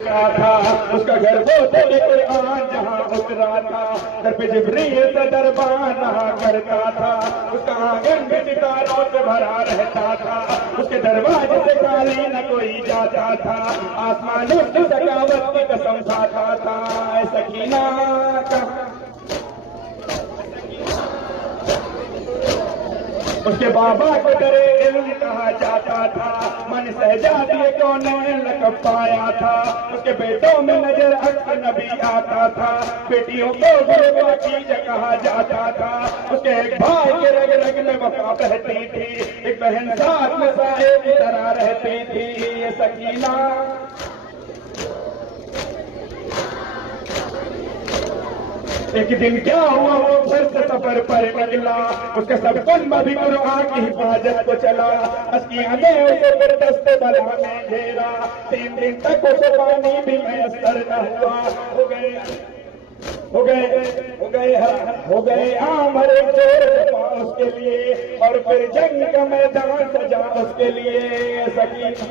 था उसका घर वो कुरान जहाँ उतरा था, घर पे जिब्रील से दरबार रहा करता था, उसका आंगन में सितारों से भरा रहता था, उसके दरवाजे से गाली न कोई जाता था, आसमानों की सकावत की कसम खाता था। सकीना का उसके बाबा को दरे इल्म कहा जाता था, मन सहजादी को नैन लक़ब पाया था, उसके बेटों में नजर अक्सर नबी आता था, बेटियों को गुरबा की कहा जाता था, उसके एक भाई के रग रग में वफा बहती थी, एक बहन साथ में साए की तरह रहती थी। ये सकीना एक दिन क्या हुआ, वो फिर से सफर पर निकला, उसके सब कुल भी कुरान की हिफाजत को चला, अस्कियां ने उसे फिर दस्ते बला में घेरा, 3 दिन तक उसे पानी भी मैसर न हुआ, हो गए आमर जोर उसके लिए, और फिर जंग का मैदान सजा उसके लिए। सकीना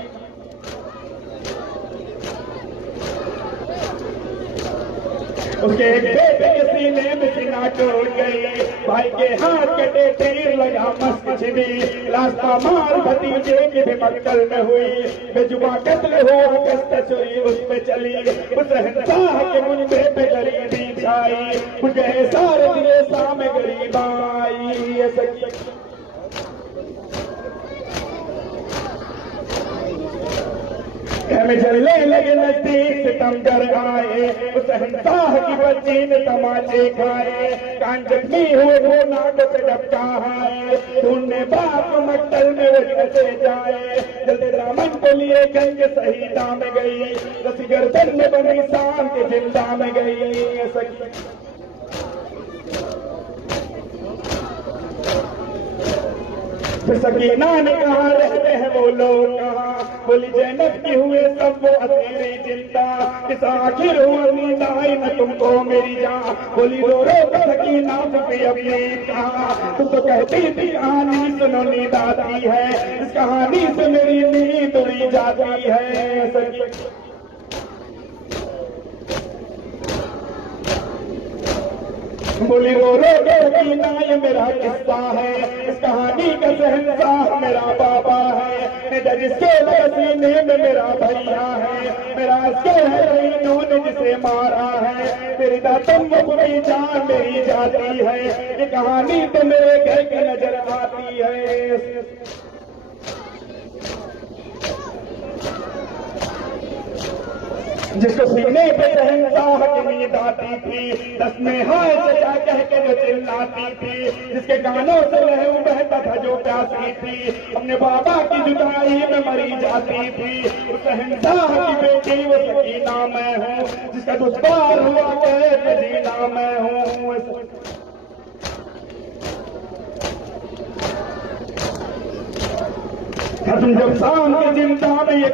उसके एक बेटे के सीने में सीना टूट गई, भाई के हाथ कटे तीर लगा मस्त छिदी, रास्ता मार भतीजे की भी मक्कल में हुई, बेजुबा कत्ल हो कस्त चोरी उस पे चली, उस हिंसा के मुंडे पे गरीबी छाई, बुझ गए सारे दिए सामे गरीब आई। ये सकी में चलने लगे नजदीक सितमगर आए, उस हिंसा की बच्ची ने तमाचे खाए, कान जख्मी हुए वो नाक से डबका है, ढूंढने बाप मक्तल में वो कैसे जाए, जल्दी दामन के लिए गंज शहीदा में गई, रसी गर्दन में बनी शाम के जिंदा में गई। सकीना ने कहा रहते हैं वो लोग कहाँ, बोली जैनब की हुए सब वो असीरी जिंदा, इस आखिर हुआ नींद आई न तुमको मेरी जान, बोली रो रो सकीना भी अपनी कहा, तुम तो कहती थी कहानी सुनो नींद आती है, इस कहानी से मेरी नींद उड़ी जाती है। बोली रो रो सकीना ये मेरा किस्सा है, इस कहानी का शहंशाह मेरा बाबा है, जिसके सीने में मेरा भैया है, मेरा इसके है इन्होंने जिसे मारा है, मेरी दातम बुरी जान मेरी जाती है, ये कहानी तो मेरे घर की नजर आती है। जिसको सीने पे शहंशाह की नींद आती थी, 10 में हाय चचा कह के जो चिल्लाती थी, जिसके गानों से लहू बहता था जो प्यासी थी, अपने बाबा की जुदाई में मरी जाती थी, उस शहंशाह की बेटी वो सकीना मैं हूँ, जिसका दुश्वार हुआ कैद जीना मैं हूँ। खत्म जब शाम के जिंदा में ये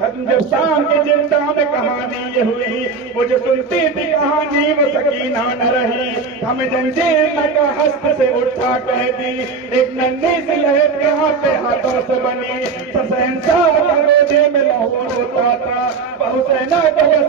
खत्म जब शाम के जिंदा में कहानी ये हुई, वो जो सुनती थी कहानी वो सकीना न रही, हमें जंजीर का हस्त से उठा कह दी, एक नन्ही सी लहर के हाथों से बनी, शहंशाह का रोजे में लाहौर होता था, बहुसैना का बस